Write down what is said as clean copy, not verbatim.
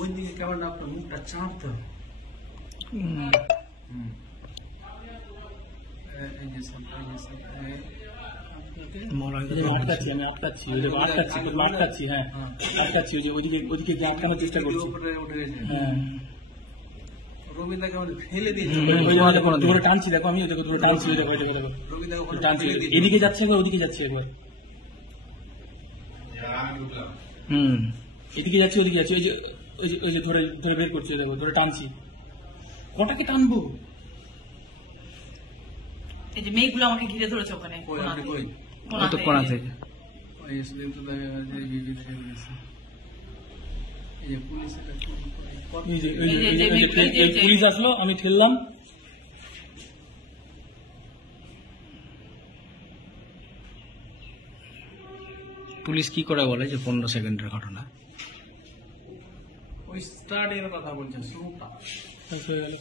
ওই দিকে কেমন আপনার মুখটা চাপতে হবে। এই যে স্যার, আটকাচ্ছি, আমি আটকাচ্ছি, আটকাচ্ছি, হ্যাঁ আটকাচ্ছি, ওই যে ওইদিকে গিয়ে আটকানোর চেষ্টা করছি। হ্যাঁ রবিদাকে আমাদের ফেলে দিয়েছে, ধরে টানছি, দেখো আমি দেখো ধরে টানছি, দেখো টানছি, এদিকে যাচ্ছে একবার, ওদিকে যাচ্ছে একবার, এদিকে যাচ্ছে ওদিকে যাচ্ছে, ওই যে ধরে ধরে বের করছে, দেখো ধরে টানছি। কটাকে টানবো? এই যে মেয়েগুলো আমাকে ঘিরে ধরেছে ওখানে কোণা থেকে। পুলিশ আসলো, আমি ঠেললাম। পুলিশ কি করে বলে যে 15 সেকেন্ডের ঘটনা? ওই স্টার্টের কথা বলছে, শুরুটা হয়ে গেল।